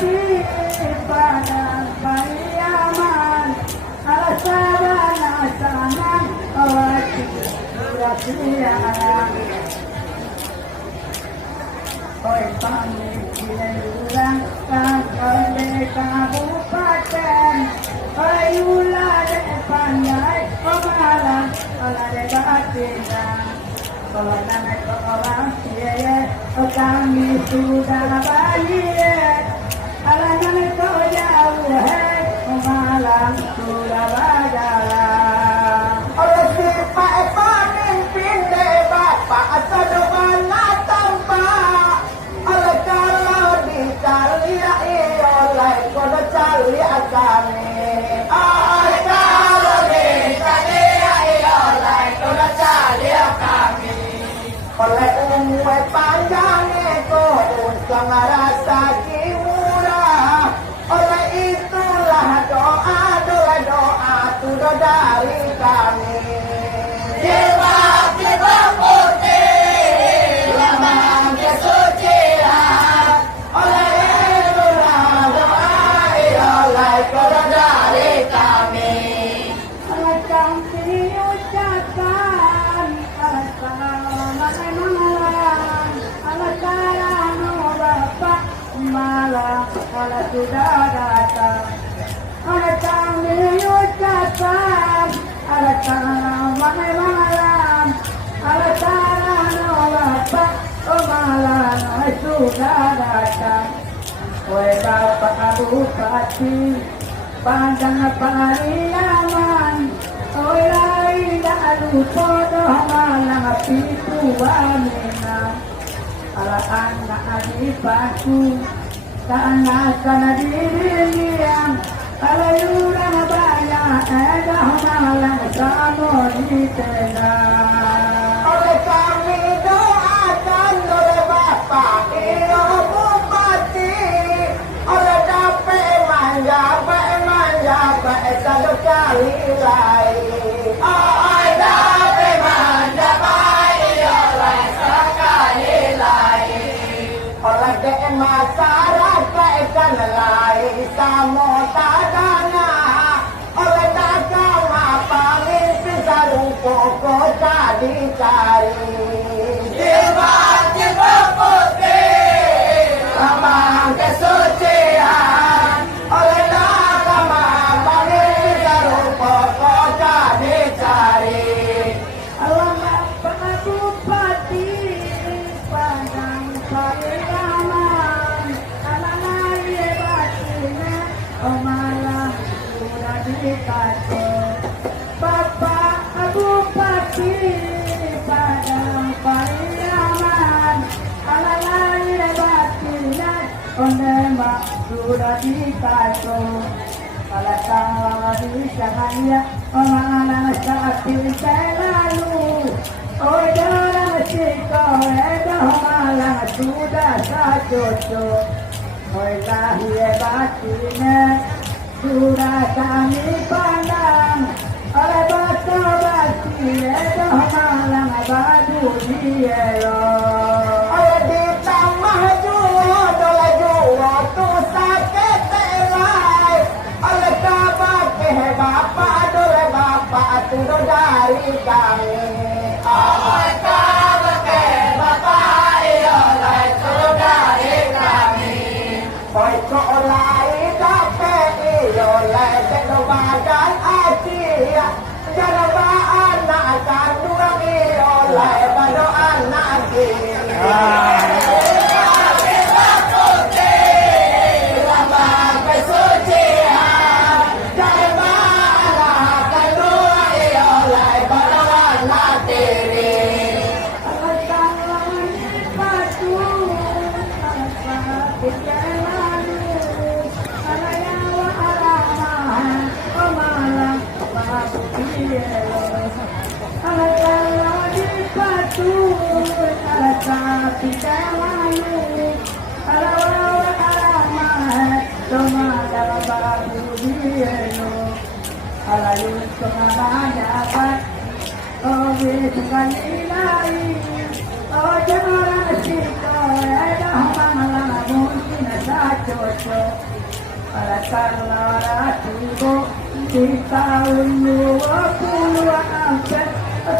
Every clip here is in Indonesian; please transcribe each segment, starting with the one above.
bupati padang Pariaman ala sabana sanan awati rakyat oi pamikiran kakande kabupaten oi ulade pandai pemalang alade batina kawanane orang siye kami sudah balik alanane kau jauh hai pemalang sudah berjalan oleh si Pak pemimpin debat Pak Sadovana tampak oleh kalau dicari oleh kode cari kami oleh kalau dicari oleh kode cari kami oleh umur panjang itu untung rasa murah oleh itulah doa sudah dari kami jiwa putih lambang kesucian oleh itulah doa oleh sudah dari kami oleh kami ucapkan malam kalau sudah datang oleh kami ucapkan oleh malam oleh bapak malam sudah datang oleh bapak bupati padang Pariaman oleh lain dah lupa dah malam pitu wamena ala anak adipku karena diri yang ala yurang banyak edah malang samo di tenda oleh kami doakan oleh bapak iyo bupati oleh dapat manja satu kali lagi dapat manja oleh sekali lagi oleh masyarakat kan lain samo tadana oleh agama pamimpin sarung pokok jadi cari jiwa putih lambang kesucian oleh agama pamimpin sarung pokok jadi cari alamat Pak Bupati padang Pariaman anak-anak batina malam sudah dikasih Bapak Bupati padang Pariaman anak-anak batina malam sudah dikasih kalau tahu bisa hanya anak-anak sakit selalu oh jangan sikau malam sudah cocok oh lahir batinnya sudah kami pandang oleh batu batinnya malam badu dia oleh ditambah jua oleh jua tu sakit telai oleh kabar ke bapak oleh bapak tu dari kami oleh kabar ke bapak oleh tu dari kami oi oleh dapat oleh jangan badan aja jangan anak kandung oleh pada anak dia oh jangan siko dah malah mungkin saja para salara tibo kita dua puluh angkat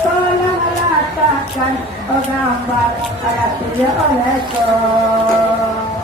tolong letakkan gambar ayat dia oleh kau.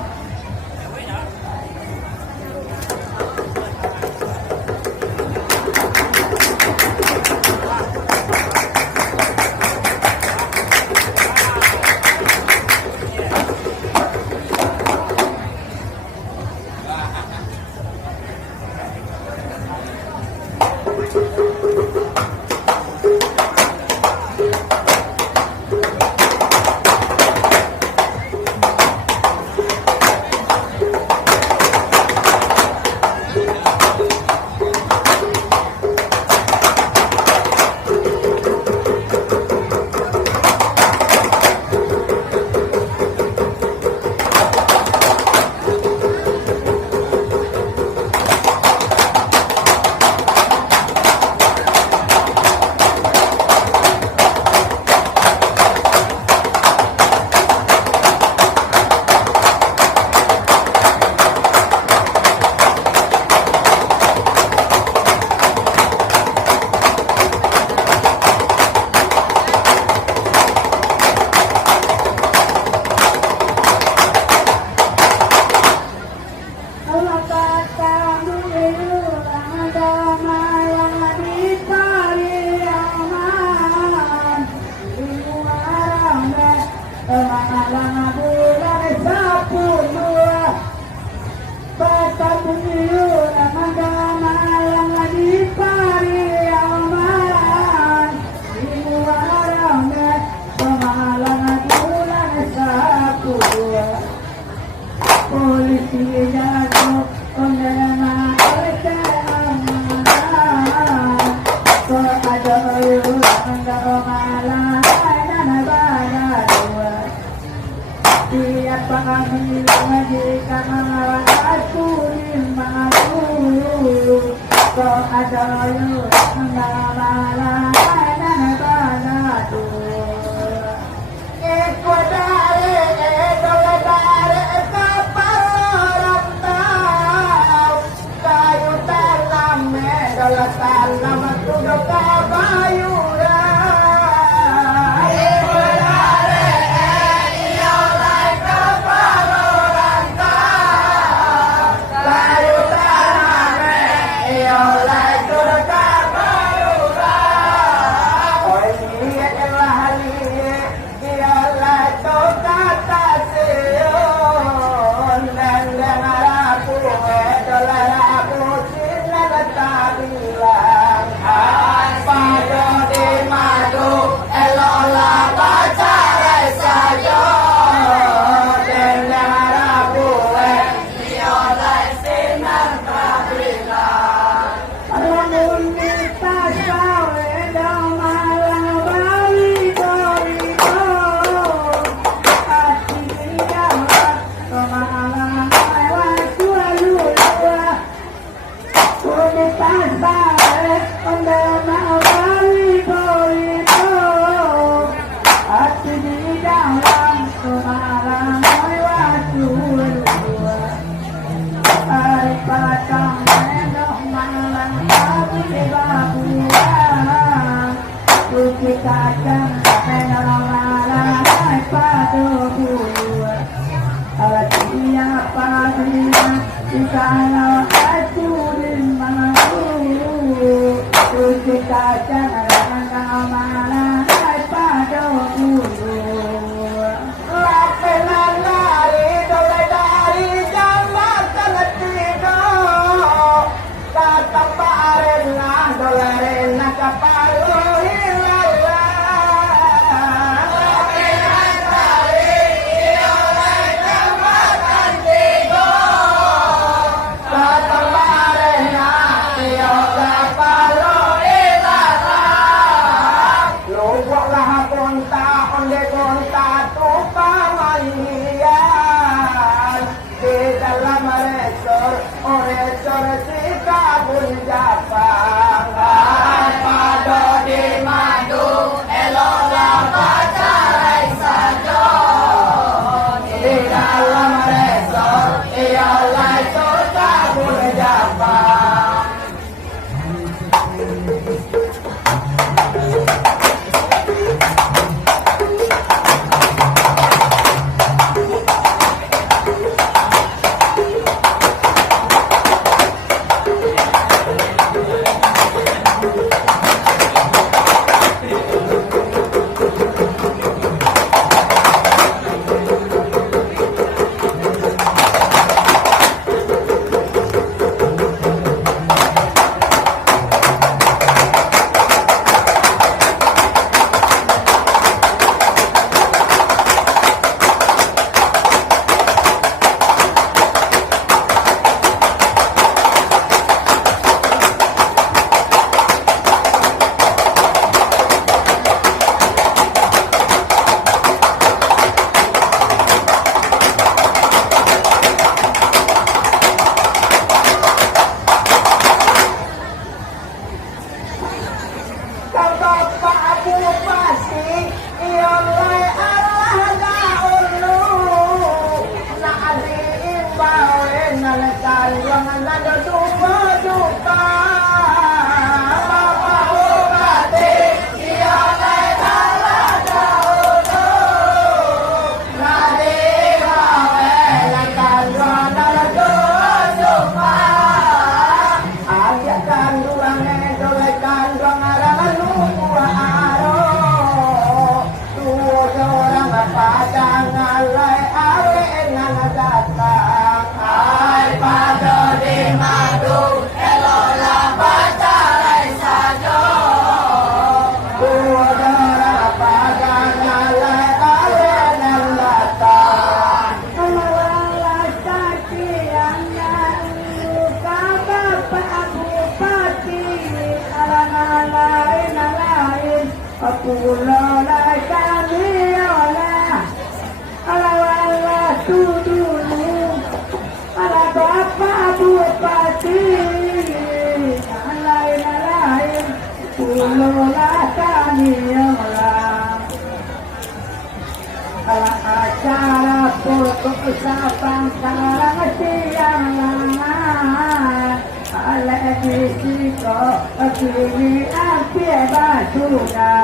Acara pokok usapan sarang siang langan ale disiko kini api basuda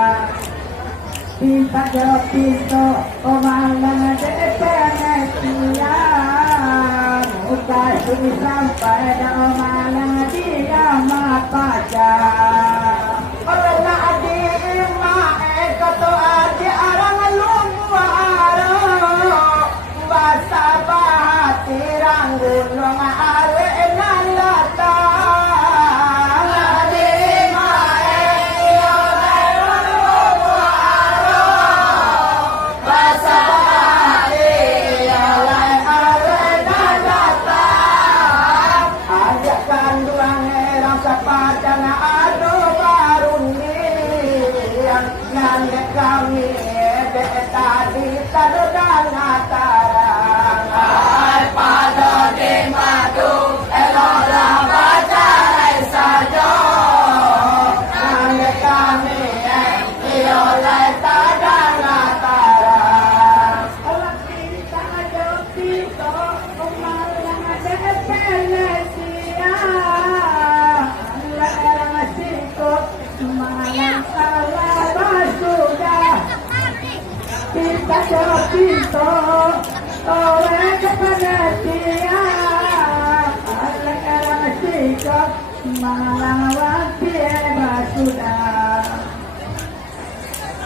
pinta jo pinto omalang depene siang muka sampai da omalang dia mapaca oleh adi ma kato adi arang basa bahati ranggunong ale nalata lade mae yo daron waro basa bahati ale nalata ajak kanduang erang sapadang ado barundi yang nyane kami tadi tarudan atarang ay pada di madu elola bacarai sajo nane kami iolai tadan atarang olah kita jopito umalang depelesia lerang sikut malang salah basudah kita jopito oleh kepada dia lerang sikut malang wakil basudah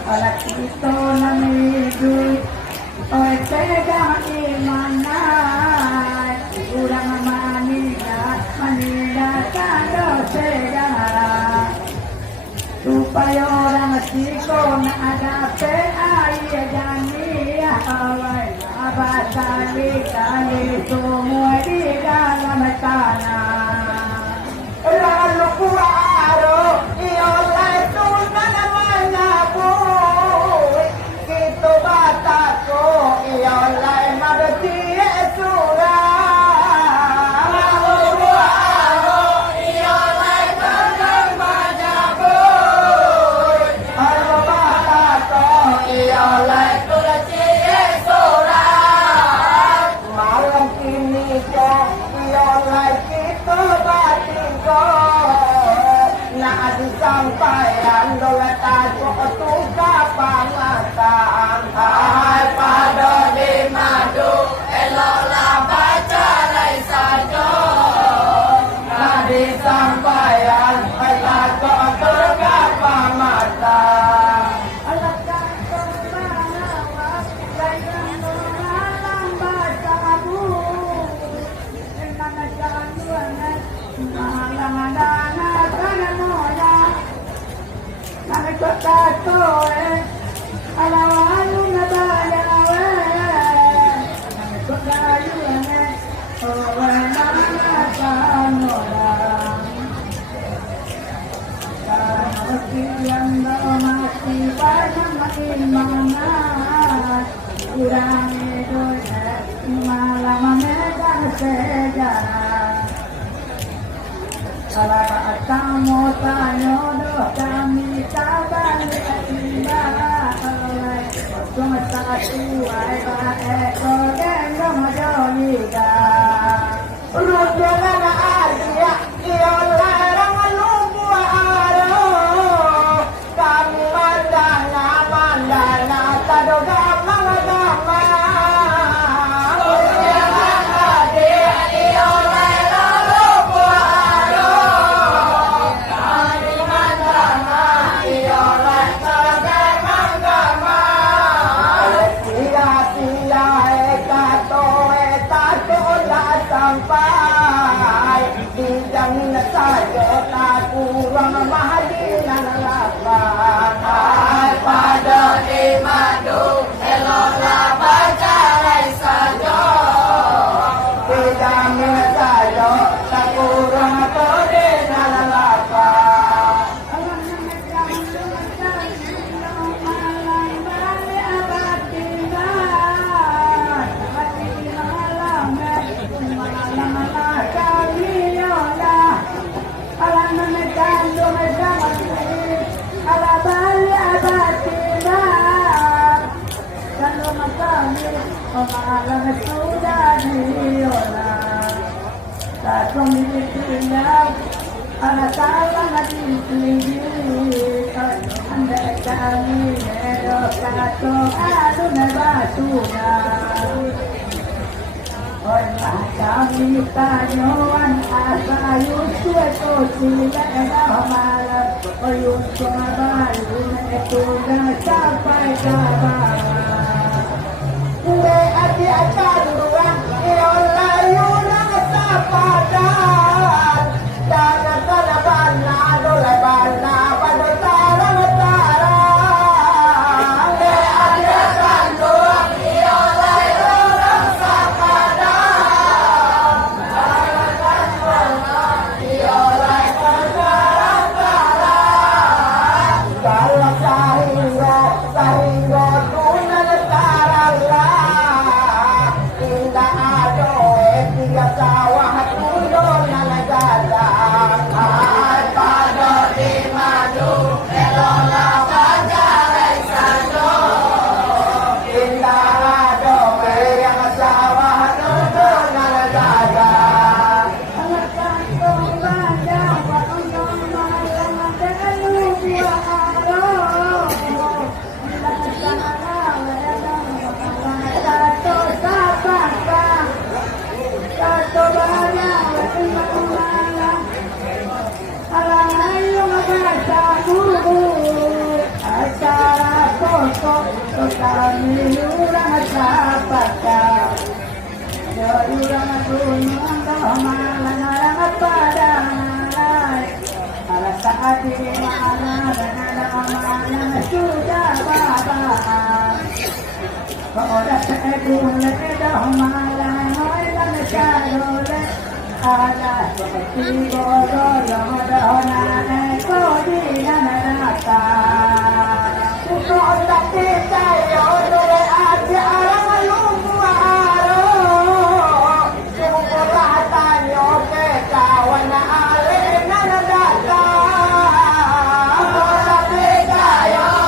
olah kita namidu oe tegang imanai urang manida kado segala supaya orang siko na ada pe air jani awai abasali kali semua di dalam tanah lalu kuaro iolai tunan manyabu gitu batako iolai madati esura lalu kuaro iolai tunan manyabu sampaian doletan kotu kapamataan hai pada di madu elola baca lai sajo nadi sampaian kata kotu kapamataan alakan kemana layan malam bacamu enana januana malam dana kana moya nana kota toe alawalu nabaya we nana kota yuane owe nana kanora mati yang mati banyak makin mana kurang itu malam medan sejarah kalau kamu tanya doa kami sabar indah cuma satu ayat ekor gendong jolida rujukan aja iolah lupa aro kamu mandana tadoga mangadama rujukan aja iolah lupa aro kamu mandana iolah tadoga mangadama sia-sia ekato la sampai di jangan saja tak kurang mahadinan lapan hai pada di madu elola baca lai saja di jangan saja tak kurang mahadinan lapan malam sudah diolah tak memilikinya anak salah diselidiki anda kami nerokato adu nebasunya orang kami tanyawan asa yusue to sila malam yusue baru itu dah sampai kabar adi akan ruang iola yunang sapadan jangan kalabana dolabana pada tarang adi akan ruang iola yunang sapadan jangan kalabana iola tarang kalau sahingga tunan tarang sawah turun nalagala hai pada di madu elola baca lai sajo indah doe yang sawah turun nalagala alakan kembali wakong malam telu buah aro satu sapaka satu banyak malam alayong bacamu acara kosong kami urang sapaka urang gunung malam arang padang ala saat ini malam malam sudah babak ora segule dah malam hoilan charole ada tigo dolo dona ko dinanata ko takte tayo dole aja arang lumua aro ko tanyo ke kawan ale nanadata ko takte tayo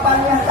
Panah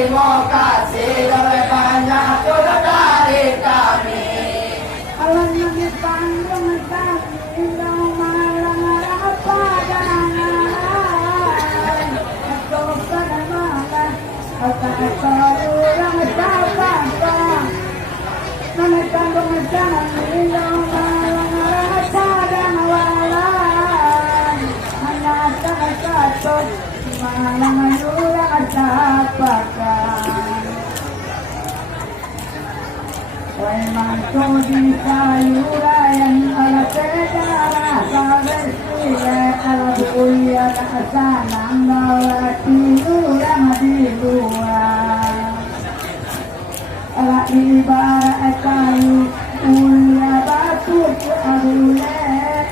Terima kasih. orang sabaka menekandung jangan minum malang sadang walan hanya takatut malang orang sabaka wai manto di sayurayan ala pedara kabesile ala buya kasanang nawati urang di luar ala ibarat kayu ulia batu arule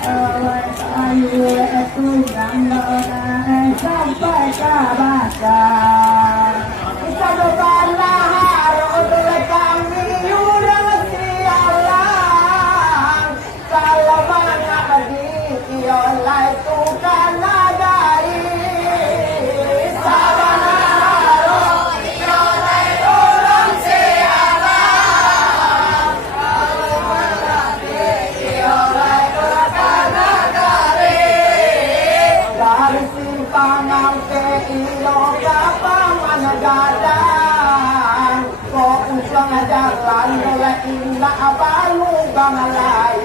awai kayu itu gandona sampai kabakar kita berbalah rodo kami urang sialang kalau mana di oleh tukang nadai jalan oleh indah balu bangalai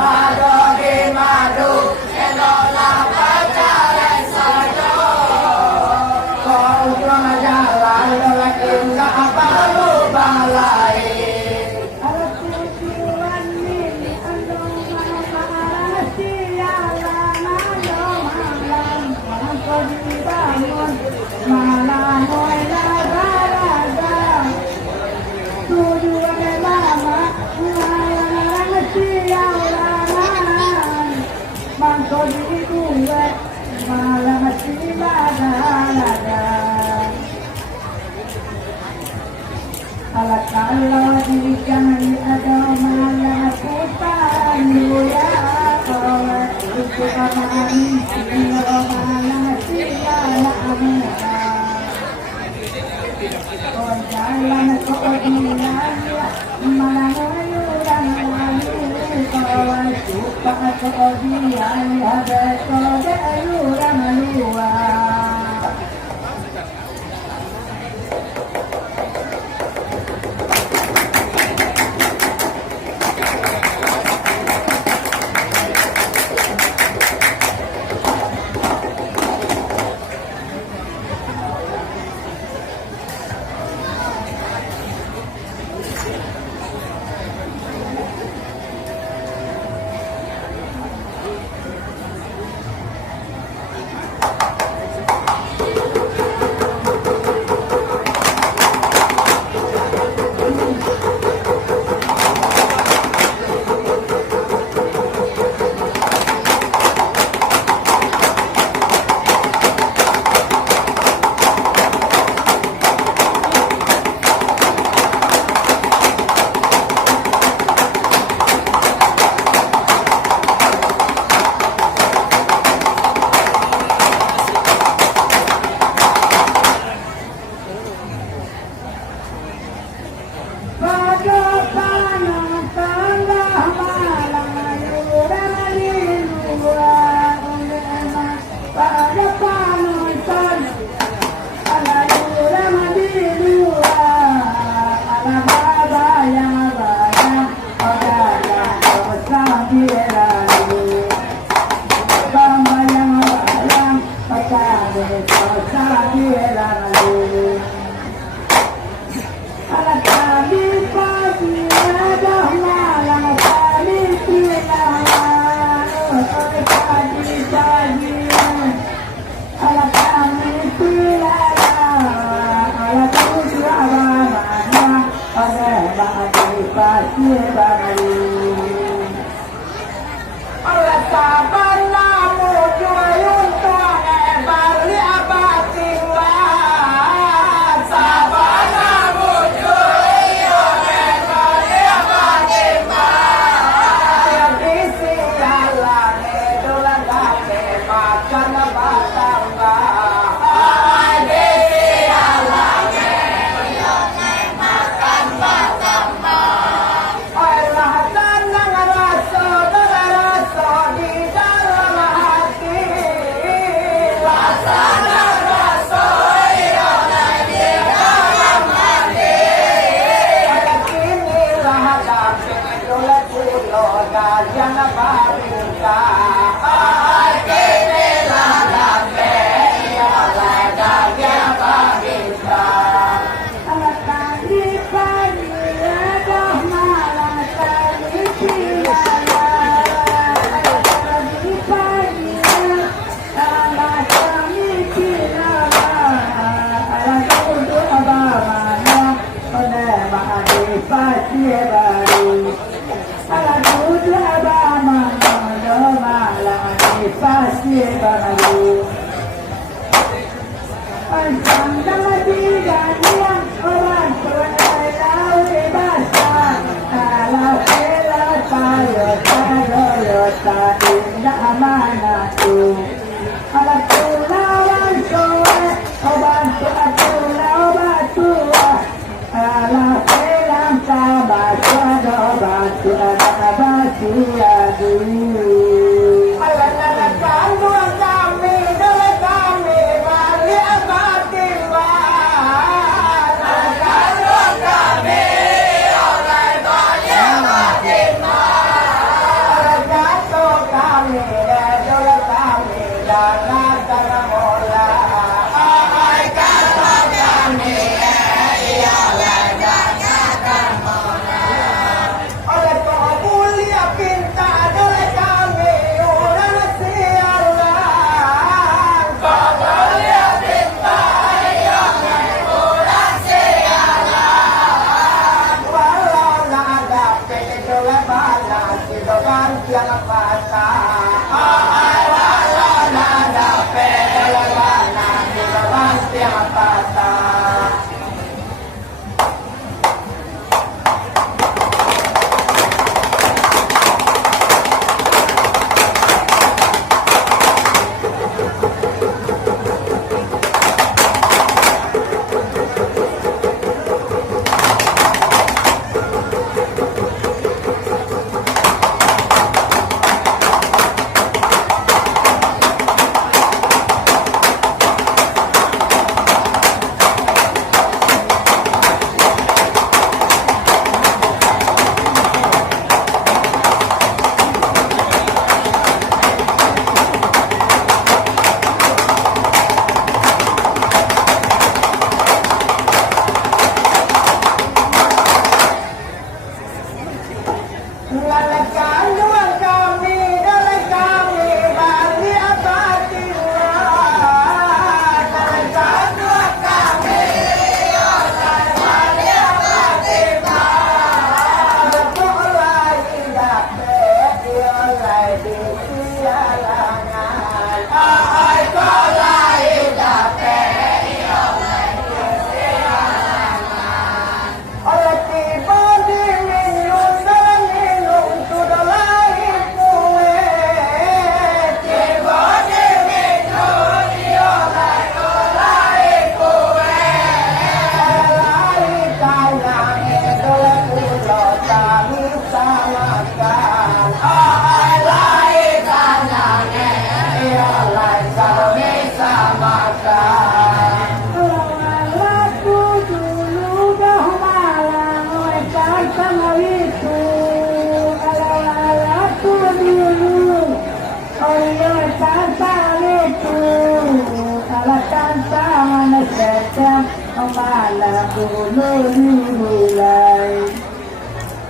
madu di madu enola pacaran sajo kau jalan oleh indah balu bangalai ada tujuan ini andong malam sialan andong malam kau dibangun malam tujuan lama malam sialan mangko di gue malam sialan alat kalau di jangan ada malam putaran ya oleh itu kami malam sialan jalan keodilan malam orang lalu kawan suka keodilan ada kode orang luar ala selam tabasa dobasi adabasi adi ala nanakan buang kami dole kami bali abatimba nanakan buang kami oleh bali abatimba ala jatuh kami dole kami dan karamola ay kami yang pata ay wala nada pedalana di dalam yang pata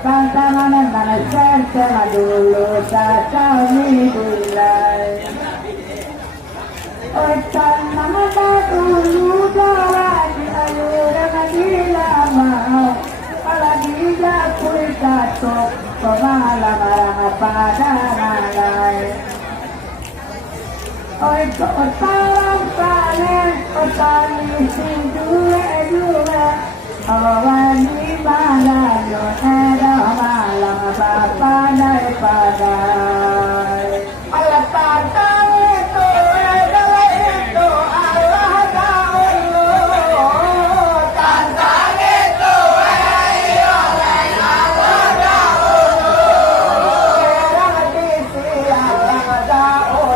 Tantangan dan serta dulu kami mulai. Oh tantangan dulu jalan ayuran dilama, kalau tidak kulit jatuh pemalang pada nalai. Oh salam saling, tali dua. Awan di mana yo ada malam bapa dari padai. Allah tantang itu adalah itu Allah tahu. Tantang itu Allah tahu. Kerana di sini Allah tahu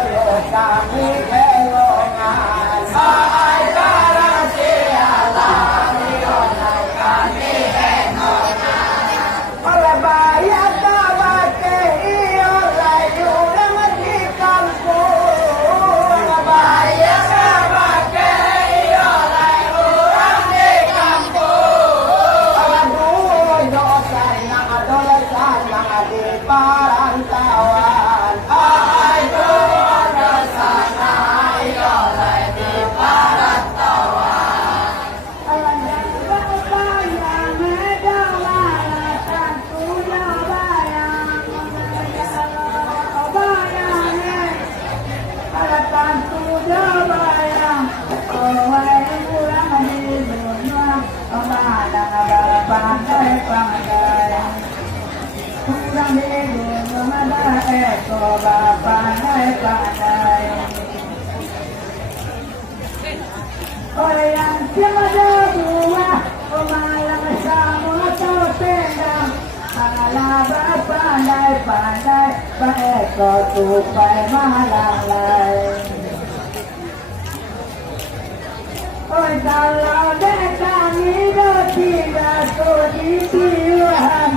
kami belongan. Parantauan, ay doa sana ayolai di parantauan. Alang bapa yang medalatan punya bayang, bayang, alatan punya bayang. Awai pulang di dunia, mana pandai pandai. Kurang hidup memada eko pandai-pandai. Orang yang tiada dua, malam pandai seekor tupai malang lai. Oi kalau datang hidup tidak kutipuan,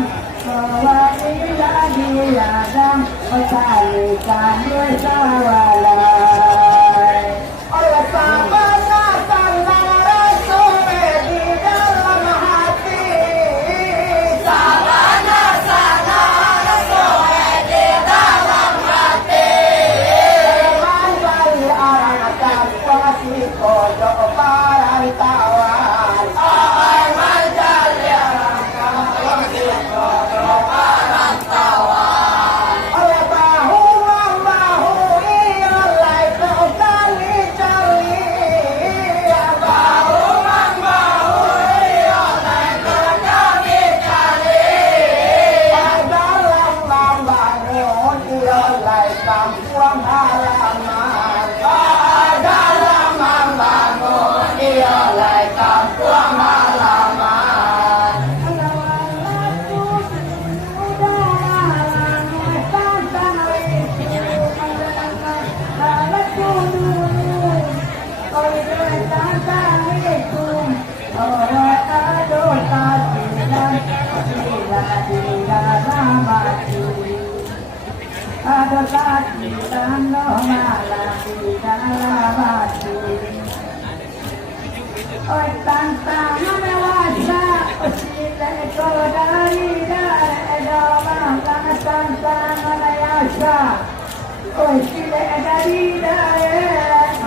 bahwa tidak diadang berkalikan bersawalai. Oleh sahabat tentang Rasul di dalam hati, sabana sana Rasul di dalam hati. Mandali orang tanpa si kodok parantauan. Oh mandali orang tanpa si kodok parantauan. Oleh bahu membahu iolai kekali-kali. Bahu membahu iolai kekali-kali. Dalam membangun iolai kampung halaman. Dalam membangun iolai kampung halaman. Ada kaki dan malam di dalam hati. Oi tantangan wasa, sila ko dari doang tantangan yasa. Oi sila dari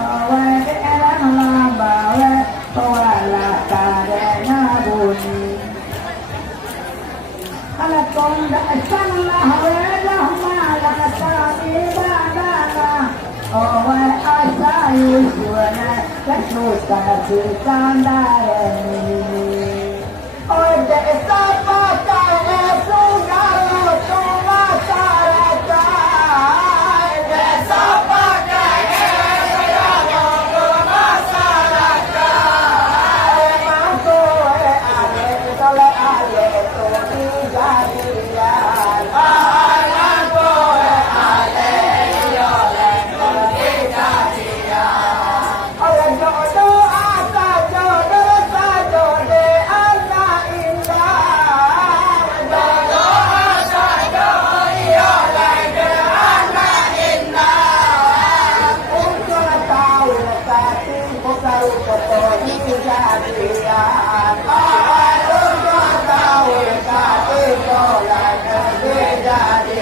owe elang lambawe, wala karena bunyi. Ala konda sanlah welah malah kami badana. Owe asa yuswana kesuka sikandare. Owe desa pakai sugalo cuma masyarakat. Desa pakai sugalo cuma masyarakat. Mampu ale tole ale tu dijadian. Mampu ale yole tu dijadian. Oleh jodoh asa jodoh sajode anak indah. Jodoh asa jodoh yole anak indah. Untuk tahu tapi bukan untuk dijadian. Untuk tahu tapi bukan dijadian.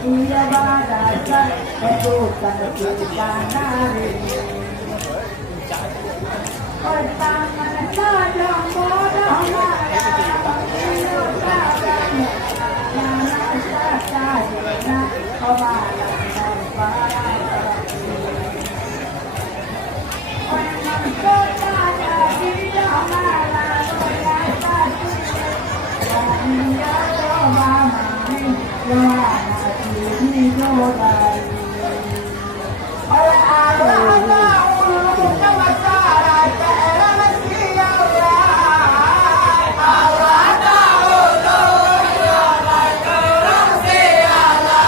Ia badasa bukan kita nari. Oi tangan saja bodoh marah. Iyo tangan saja omalan para. Oi mangko saja dia malah biasa. Ia mama Johanna ini jodai. Oleh Allah ulumnya masyarakat siapa? Allah ulumnya masyarakat siapa?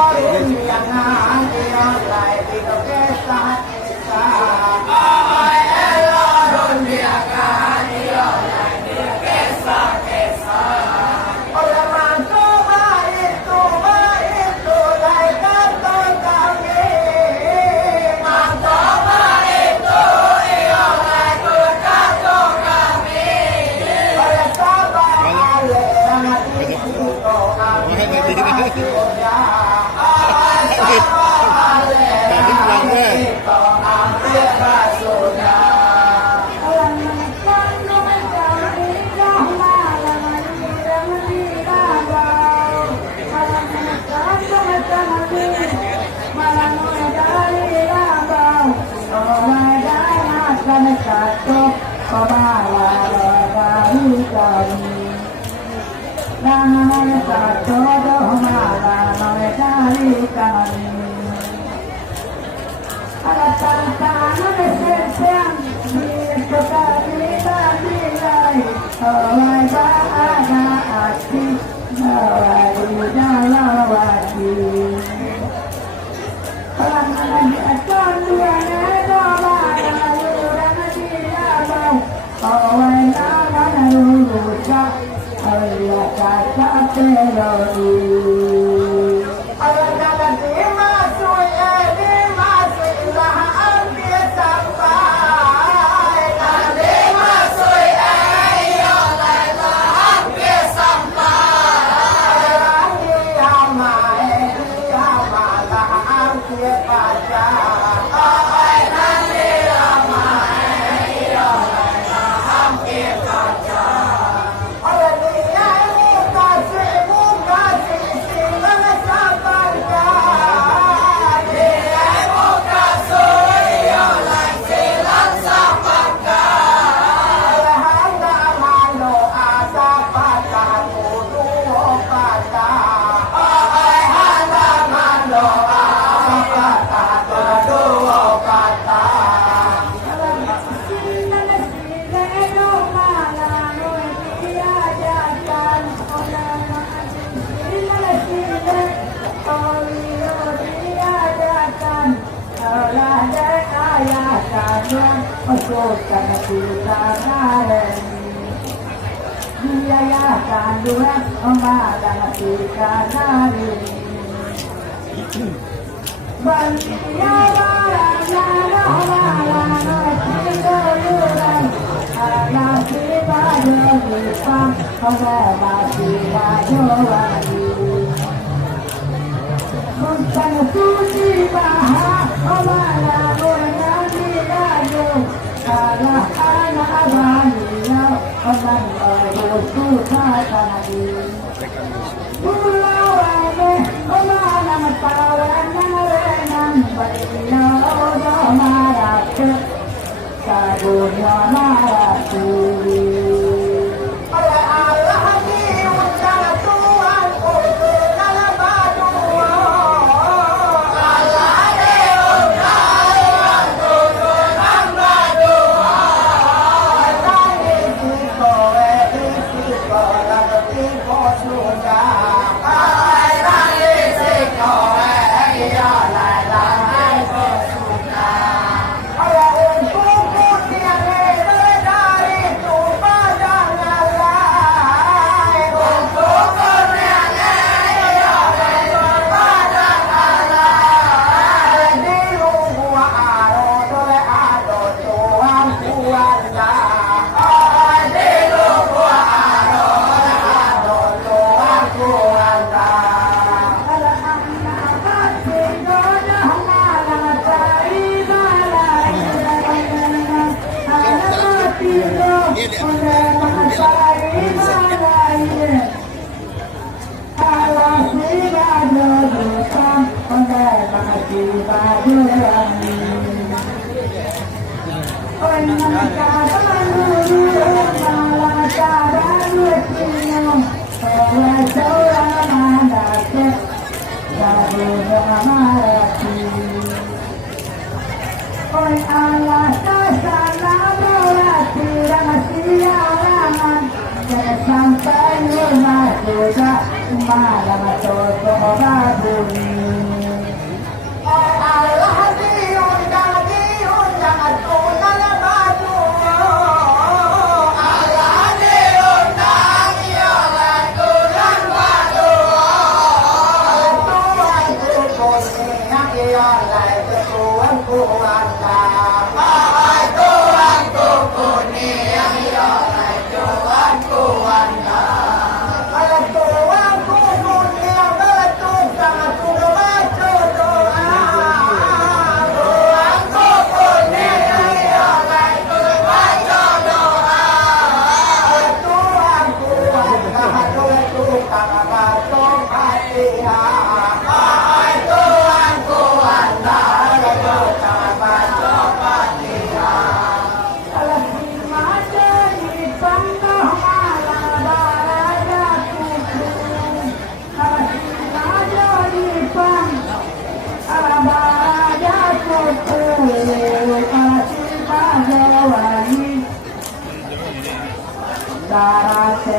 Oleh yang nanti oleh itu kisah. Oleh mantu baik tu baik. to pamala dari kami Nana satu domala dari kami Ada tantangan sesiang di kami nilai Awai ada hati awai dalam hati Alam akan dua domala awai nama lupa Allah kata terlalu Allah kata dimasuk dimasuk lah ambil sampai dimasuk ya lah ambil sampai dia malah ambil pada masukkan kita nareni biayakan dua memadang kita nareni bantia barangnya rahmana cintaluran anak kita jepang masih bajawani bukan suci bahas malah Kalau anak abangnya orang baru suka tadi, pulau ini orang nama tawan narengan beriyo marah ke, kagunya marah tuli. Allah Allah diundang Tuhan untuk dalam batu.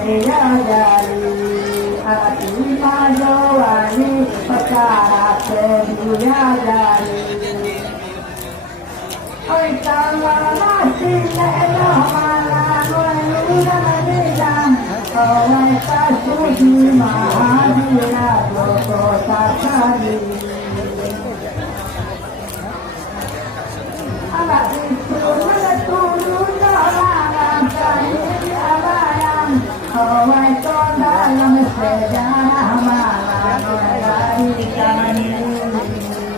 dia jari hati majawani perkara dia jari oi kalau masih leno malah meludah menjam oi pasuji mahadira loko sakari anak itu menetulun dalam kami abayam oi ton dalam sejarah malah dari kami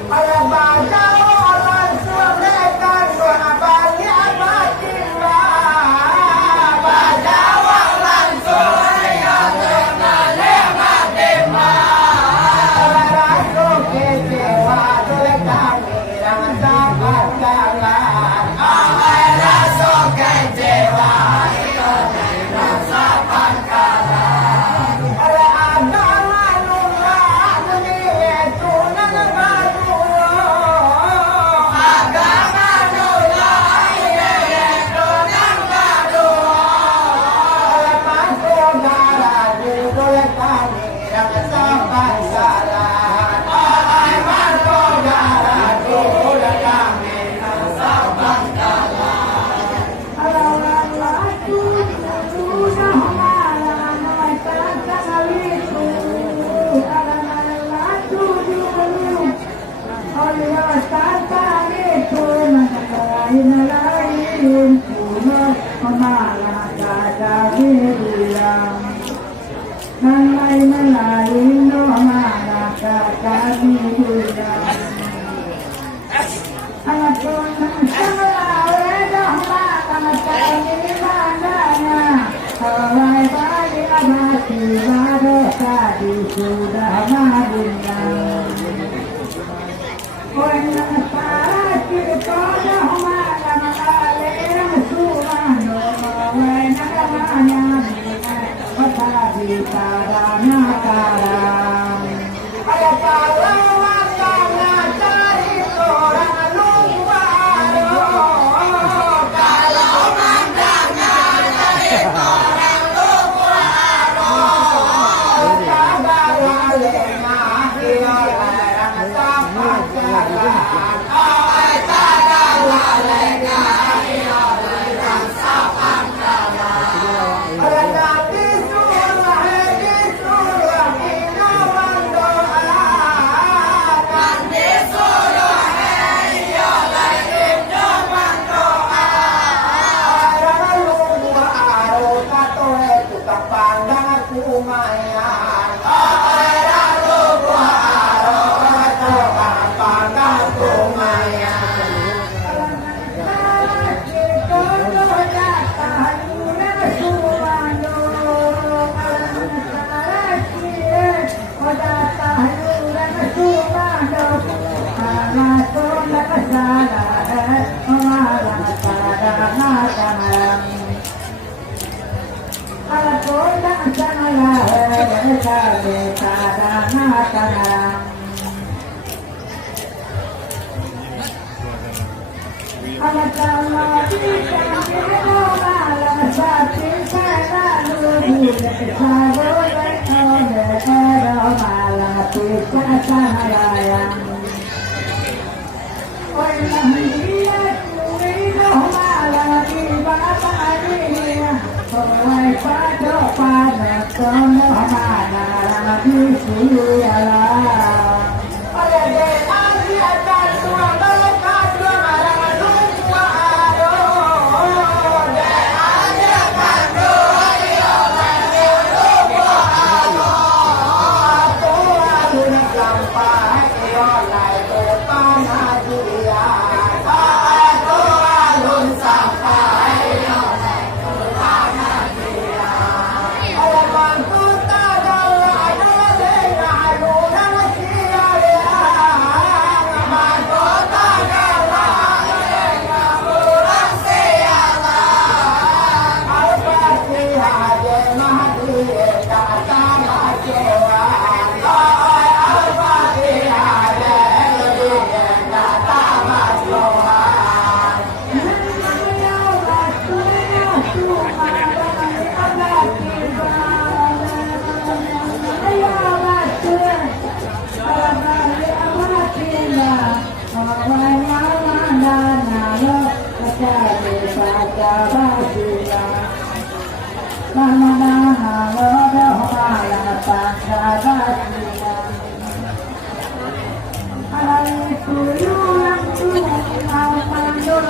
ayah baca orang surekan doa banyak batinwa baca orang surekan doa lemat dewa rasu kecewa oleh kami yang sabar jalan rasu kecewa yang sabar jalan oleh agama nurah dunia tunan baru agama nurah tunan baru oleh masuk darah oleh kami yang sabar jalan oleh masuk darah oleh kami yang sabar jalan alam aku sudah malam mereka kaliku alam aku dulu oleh kata itu lain punya malah kata bilang nan lain malah kata bilang anak pun salah dah makan kami mananya oleh bagi mati baru tadi sudah madinah oleh para kita dah makan alih sumano oleh namanya tadi karana karang ayat kalau matanya cari orang luar kalau matanya cari orang luar sabar lemah orang sabar jalan sabar lemah orang sabar jalan Nabi surah inawan doa Nabi surah inawan doa lalu aro tato itu kapandang aku umayan lalu aro tato kapandang aku umayan Hãy subscribe cho kênh Ghiền Mì Gõ để không bỏ lỡ Jadi saja basilah Mana halo malam bangsa basilah Alai kuyulang mau mandul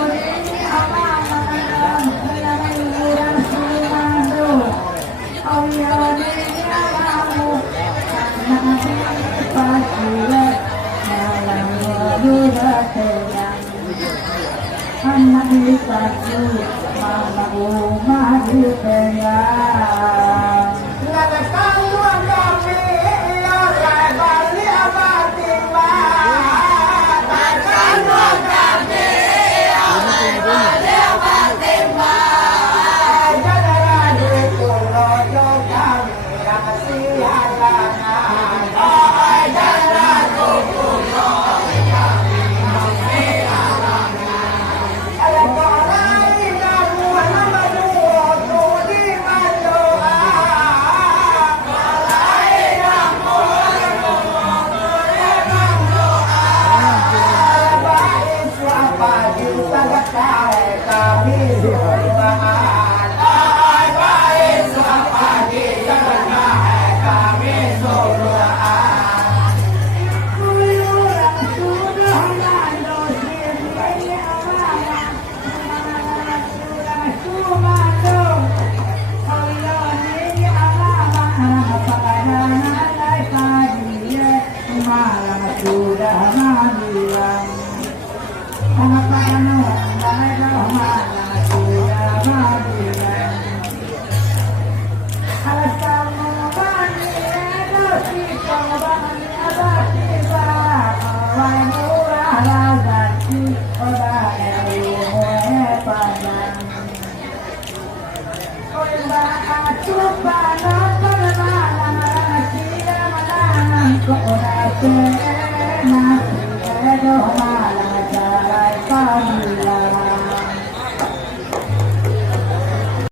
amalan Alai urang sumandul Awyani alamu Nabi basilah Malam wadudah tenyang Anak disatu mama rumah ditengah Laga kaluan kami Oleh bali abad-ibad Kaluan kami Oleh bali abad Jadalah di kuloyo kami Rahasia tangan Oh jadalah di kuloyo Kau